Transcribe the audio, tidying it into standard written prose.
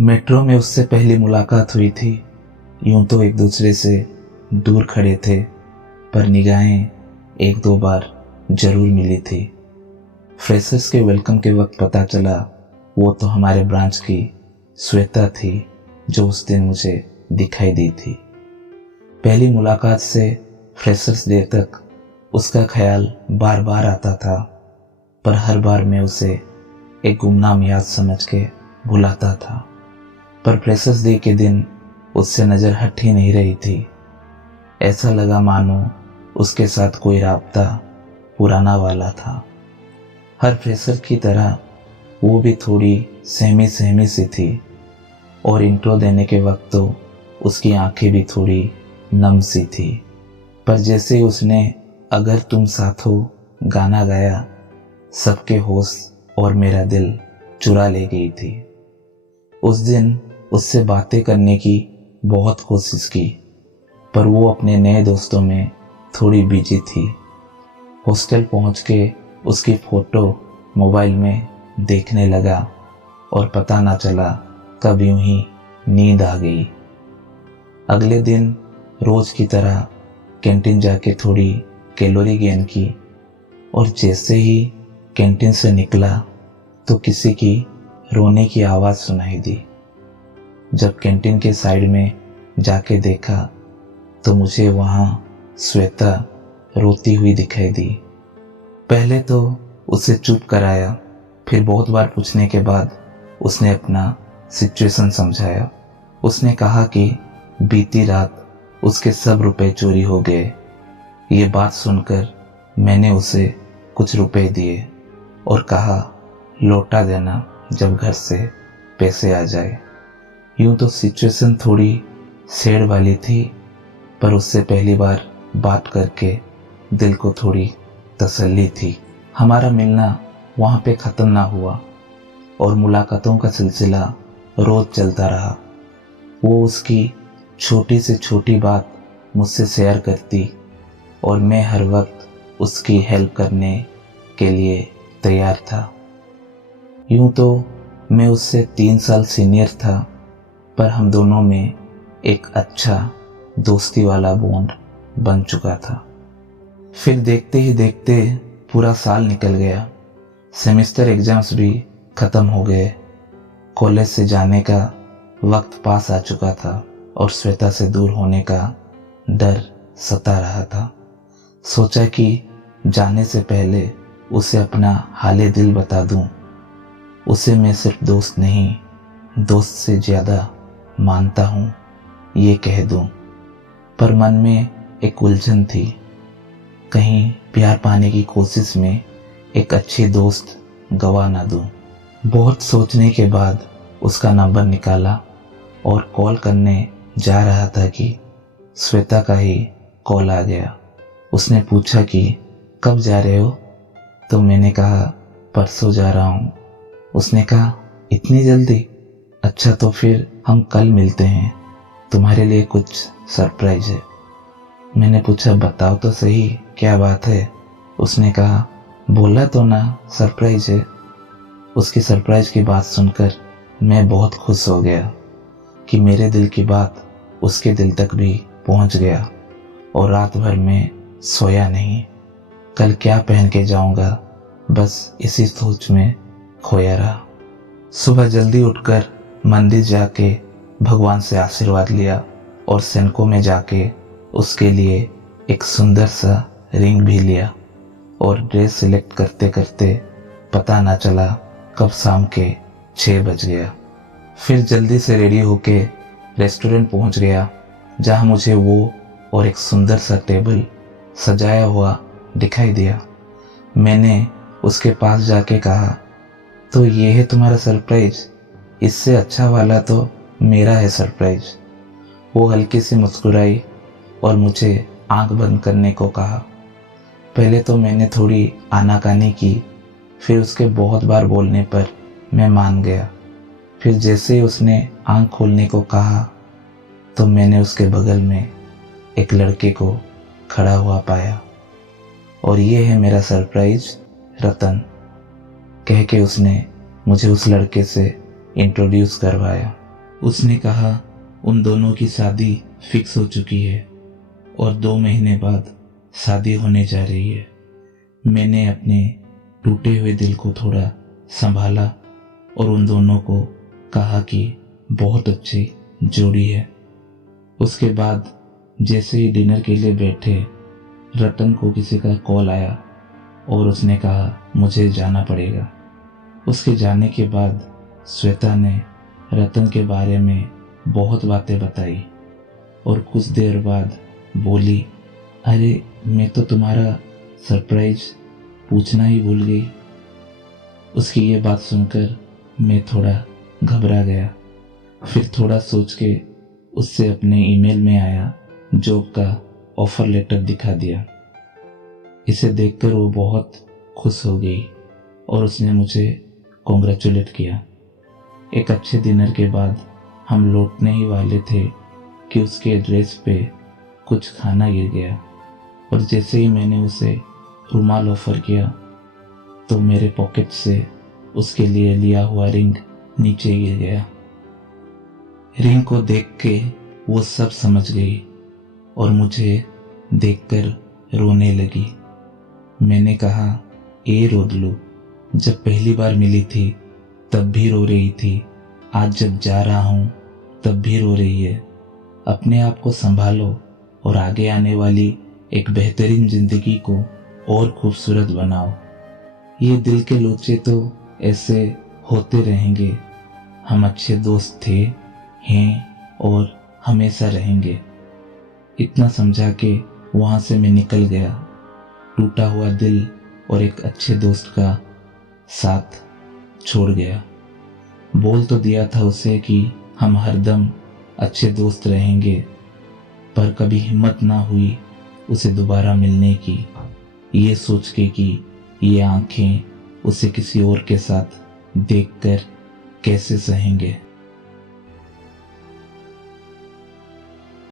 Metro में उससे पहली मुलाकात हुई थी। यूं तो एक दूसरे से दूर खड़े थे, पर निगाहें एक दो बार जरूर मिली थी। फ्रेशर्स के वेलकम के वक्त पता चला वो तो हमारे ब्रांच की श्वेता थी जो उस दिन मुझे दिखाई दी थी। पहली मुलाकात से फ्रेशर्स डे तक उसका ख्याल बार बार आता था, पर हर बार मैं उसे एक गुमनाम याद समझ के भुलाता था। पर फ्रेशर्स डे के दिन उससे नज़र हट ही नहीं रही थी। ऐसा लगा मानो उसके साथ कोई राब्ता पुराना वाला था। हर फ्रेशर की तरह वो भी थोड़ी सहमी सहमी सी थी और इंट्रो देने के वक्त तो उसकी आंखें भी थोड़ी नम सी थी। पर जैसे ही उसने अगर तुम साथ हो गाना गाया, सबके होश और मेरा दिल चुरा ले गई थी। उस दिन उससे बातें करने की बहुत कोशिश की, पर वो अपने नए दोस्तों में थोड़ी बिजी थी। हॉस्टल पहुंच के उसकी फ़ोटो मोबाइल में देखने लगा और पता ना चला कब यूं ही नींद आ गई। अगले दिन रोज़ की तरह कैंटीन जाके थोड़ी कैलोरी गेन की और जैसे ही कैंटीन से निकला तो किसी की रोने की आवाज़ सुनाई दी। जब कैंटीन के साइड में जाके देखा तो मुझे वहाँ श्वेता रोती हुई दिखाई दी। पहले तो उसे चुप कराया, फिर बहुत बार पूछने के बाद उसने अपना सिचुएशन समझाया। उसने कहा कि बीती रात उसके सब रुपए चोरी हो गए। ये बात सुनकर मैंने उसे कुछ रुपए दिए और कहा लौटा देना जब घर से पैसे आ जाए। यूं तो सिचुएशन थोड़ी सैड वाली थी, पर उससे पहली बार बात करके दिल को थोड़ी तसल्ली थी। हमारा मिलना वहाँ पे ख़त्म ना हुआ और मुलाकातों का सिलसिला रोज़ चलता रहा। वो उसकी छोटी से छोटी बात मुझसे शेयर करती और मैं हर वक्त उसकी हेल्प करने के लिए तैयार था। यूं तो मैं उससे 3 साल सीनियर था, पर हम दोनों में एक अच्छा दोस्ती वाला बॉन्ड बन चुका था। फिर देखते ही देखते पूरा साल निकल गया। सेमेस्टर एग्जाम्स भी ख़त्म हो गए। कॉलेज से जाने का वक्त पास आ चुका था और श्वेता से दूर होने का डर सता रहा था। सोचा कि जाने से पहले उसे अपना हाले दिल बता दूं। उसे मैं सिर्फ दोस्त नहीं, दोस्त से ज़्यादा मानता हूँ, ये कह दूं। पर मन में एक उलझन थी, कहीं प्यार पाने की कोशिश में एक अच्छी दोस्त गवा ना दूं। बहुत सोचने के बाद उसका नंबर निकाला और कॉल करने जा रहा था कि श्वेता का ही कॉल आ गया। उसने पूछा कि कब जा रहे हो? तो मैंने कहा परसों जा रहा हूँ। उसने कहा इतनी जल्दी? अच्छा तो फिर हम कल मिलते हैं, तुम्हारे लिए कुछ सरप्राइज है। मैंने पूछा बताओ तो सही क्या बात है? उसने कहा बोला तो ना सरप्राइज है। उसकी सरप्राइज की बात सुनकर मैं बहुत खुश हो गया कि मेरे दिल की बात उसके दिल तक भी पहुंच गया और रात भर में सोया नहीं। कल क्या पहन के जाऊंगा, बस इसी सोच में खोया रहा। सुबह जल्दी उठकर मंदिर जाके भगवान से आशीर्वाद लिया और सेनको में जाके उसके लिए एक सुंदर सा रिंग भी लिया और ड्रेस सिलेक्ट करते करते पता ना चला कब शाम के 6 बज गया। फिर जल्दी से रेडी होके रेस्टोरेंट पहुंच गया, जहां मुझे वो और एक सुंदर सा टेबल सजाया हुआ दिखाई दिया। मैंने उसके पास जाके कहा तो ये है तुम्हारा सरप्राइज? इससे अच्छा वाला तो मेरा है सरप्राइज। वो हल्की सी मुस्कुराई और मुझे आंख बंद करने को कहा। पहले तो मैंने थोड़ी आनाकानी की, फिर उसके बहुत बार बोलने पर मैं मान गया। फिर जैसे ही उसने आंख खोलने को कहा तो मैंने उसके बगल में एक लड़के को खड़ा हुआ पाया। और ये है मेरा सरप्राइज रतन, कह के उसने मुझे उस लड़के से इंट्रोड्यूस करवाया। उसने कहा उन दोनों की शादी फिक्स हो चुकी है और 2 महीने बाद शादी होने जा रही है। मैंने अपने टूटे हुए दिल को थोड़ा संभाला और उन दोनों को कहा कि बहुत अच्छी जोड़ी है। उसके बाद जैसे ही डिनर के लिए बैठे, रतन को किसी का कॉल आया और उसने कहा मुझे जाना पड़ेगा। उसके जाने के बाद श्वेता ने रतन के बारे में बहुत बातें बताई और कुछ देर बाद बोली, अरे मैं तो तुम्हारा सरप्राइज पूछना ही भूल गई। उसकी ये बात सुनकर मैं थोड़ा घबरा गया। फिर थोड़ा सोच के उससे अपने ईमेल में आया जॉब का ऑफर लेटर दिखा दिया। इसे देखकर वो बहुत खुश हो गई और उसने मुझे कॉन्ग्रेचुलेट किया। एक अच्छे डिनर के बाद हम लौटने ही वाले थे कि उसके ड्रेस पे कुछ खाना गिर गया और जैसे ही मैंने उसे रुमाल ऑफर किया तो मेरे पॉकेट से उसके लिए लिया हुआ रिंग नीचे गिर गया। रिंग को देख के वो सब समझ गई और मुझे देखकर रोने लगी। मैंने कहा, ए रोदलू, जब पहली बार मिली थी तब भी रो रही थी, आज जब जा रहा हूं तब भी रो रही है। अपने आप को संभालो और आगे आने वाली एक बेहतरीन जिंदगी को और खूबसूरत बनाओ। ये दिल के लोचे तो ऐसे होते रहेंगे। हम अच्छे दोस्त थे, हैं और हमेशा रहेंगे। इतना समझा के वहां से मैं निकल गया, टूटा हुआ दिल और एक अच्छे दोस्त का साथ छोड़ गया। बोल तो दिया था उसे कि हम हरदम अच्छे दोस्त रहेंगे, पर कभी हिम्मत ना हुई उसे दोबारा मिलने की, ये सोच के कि ये आंखें उसे किसी और के साथ देखकर कैसे सहेंगे।